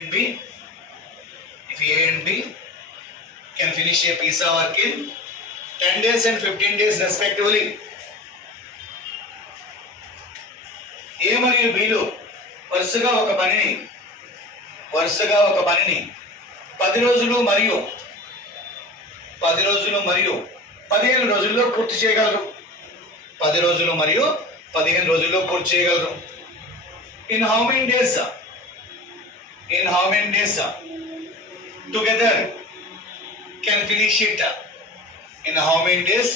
B, if A and B can finish a piece of work in 10 days and 15 days respectively. A మరియు Bలు వరుసగా ఒక పనిని 10 రోజులు మరియు 15 రోజుల్లో పూర్తి చేయగలరు. 10 రోజులు మరియు 15 రోజుల్లో పూర్తి చేయగలరు. In how many days together can finish it? In how many days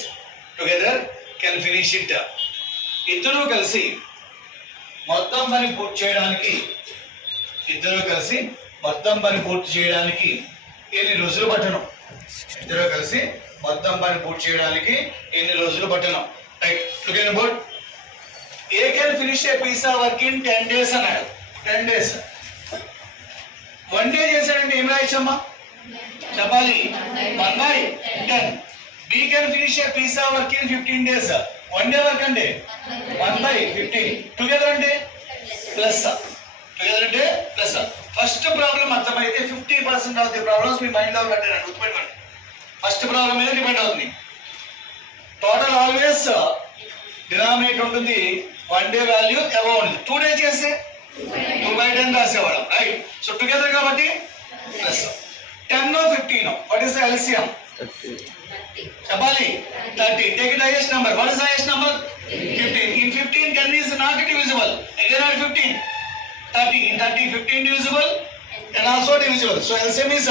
together can finish it? ఇద్దరు కలిసి మొత్తం పని పూర్తి చేయడానికి ఎన్ని రోజులు పట్టను? Right, looking about a can finish a piece of work in 10 days అన్నాడు. 10 days 1 day చేశాడంటే ఏం రాయచ్చమ్మా? చెప్పాలి 1/10. B can finish a piece of work in 15 days. 1 day work అంటే 1/15. టుగెదర్ అంటే ప్లస్. ఫస్ట్ ప్రాబ్లం అర్థమైతే 50% ఆఫ్ ది ప్రాబ్లమ్స్ మీ మైండ్ లో కట్టారండి. గుర్తుపెట్టుకోండి, ఫస్ట్ ప్రాబ్లం మీద డిపెండ్ అవుతుంది. టోటల్ ఆల్వేస్ డినామినేటర్ ఉంటుంది, 1 day వాల్యూ అబౌవ్ ఉంది. 2 days చేస్తే 2/10 రాసేవాళ్ళం. రైట్, సో టుగెదర్ కాబట్టి ప్లస్ 10 15. What is the LCM? చెప్పాలి 30. Take it highest number. What is highest number? 15. In 15 10 is not divisible. Again at 15 30. In 30 15 divisible and also divisible. So LCM is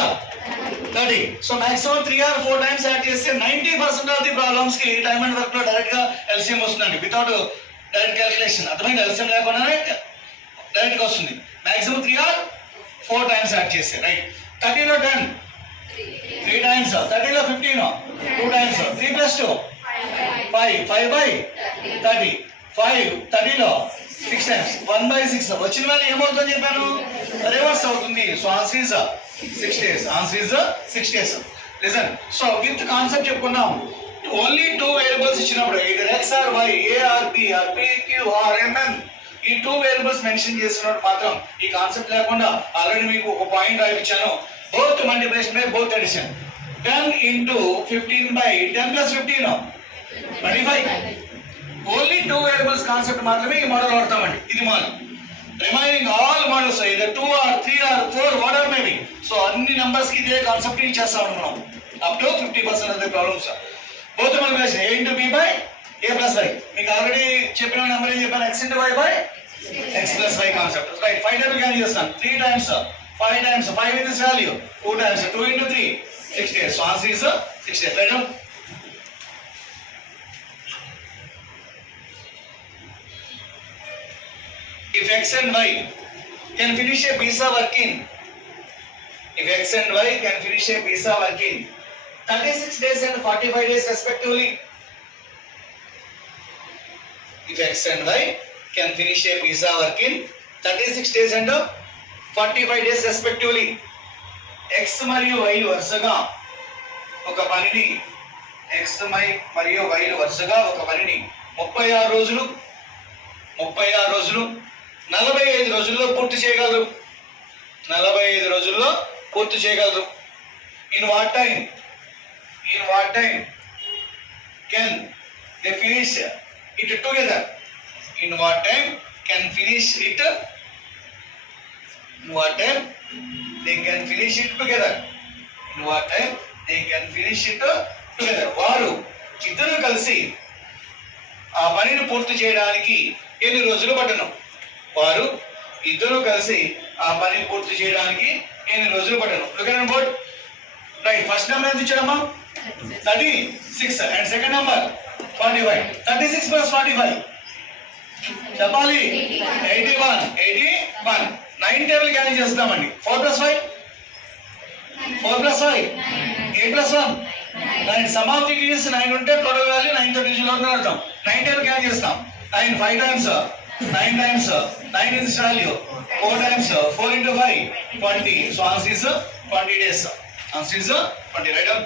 30. So maximum 3 or 4 times add చేస్తే 90% of the problems కి time and work లో డైరెక్ట్ గా LCM వస్తుందండి, without direct calculation. అర్థమైంది? LCM లేకుండానే డైరెక్ట్ గా వస్తుంది. మాక్సిమం 3 or 4 times add చేస్తే. రైట్, 30 లో 10 3 times, 30 లో 15 2 times, 3 + 2 5, 5/30, 5 30 లో 6 times, 1/6. వచ్చిన వాళ్ళు ఏమవుతుందని చెప్పాను? రివర్స్ అవుతుంది. So answer is 6 days. Listen, so with concept చెప్పుకున్నాం. ఓన్లీ 2 వేరియబుల్స్ ఇచ్చినప్పుడు either x or y, a or b or p, q or m n, ఈ 2 వేరియబుల్స్ మెన్షన్ చేస్తున్నప్పుడు మాత్రం ఈ కాన్సెప్ట్ లేకుండా ఆల్రెడీ మీకు ఒక పాయింట్ రాయించాను. Both multiplication by both addition. 10 into 15/10 + 15 25. Only 2 variables concept మాత్రమే ఈ మోడల్ వాడతామండి. ఇది model. Remaining all models either 2 or 3 or 4 whatever may be. So అన్ని నంబర్స్ కి ఇదే కాన్సెప్ట్ యూజ్ చేస్తాం మనం up to 50% of the problems. Both multiplication a into b by a plus y. మీకు ఆల్రెడీ చెప్పిన నెంబర్ ఏం చెప్పాను? x into y by x plus y concept. Right, 5 times can చేస్తాను. 3 times 5 times 5 in this value, 2 times 2 into 3 6 days. So answer is 6 days. Right now, if x and y can finish a piece of work in 36 days and 45 days respectively. If x and y can finish a piece of work in 36 days and 45 days respectively. x మరియు y వరుసగా ఒక పనిని 36 రోజులు 45 రోజుల్లో పూర్తి చేయగలరు. In what time can they finish it together? In what time can finish it? In what time they can finish it together? వారు ఇద్దరు కలిసి ఆ పనిని పూర్తి చేయడానికి ఎన్ని రోజులు పట్టను? Look at the board. Right, first number ఎంత ఇచ్చాడమ్మా? 36 and second number 45. 36 plus 45 చెప్పాలి 81. 9 టేబుల్ క్యారీ చేస్తామండి. 4 plus 5 8 plus 1 9. సమ్ ఆఫ్ ది డిజిట్స్ 9 ఉంటే టోటల్ వాల్యూ 9 తో డివిజన్ అవుతుంది అర్థం. 9 టేబుల్ క్యారీ చేస్తాం. 9 5 times 9 times 9 in this value, 4 times 4 into 5 20. So answer is 20 days. Answer is 20. Right up.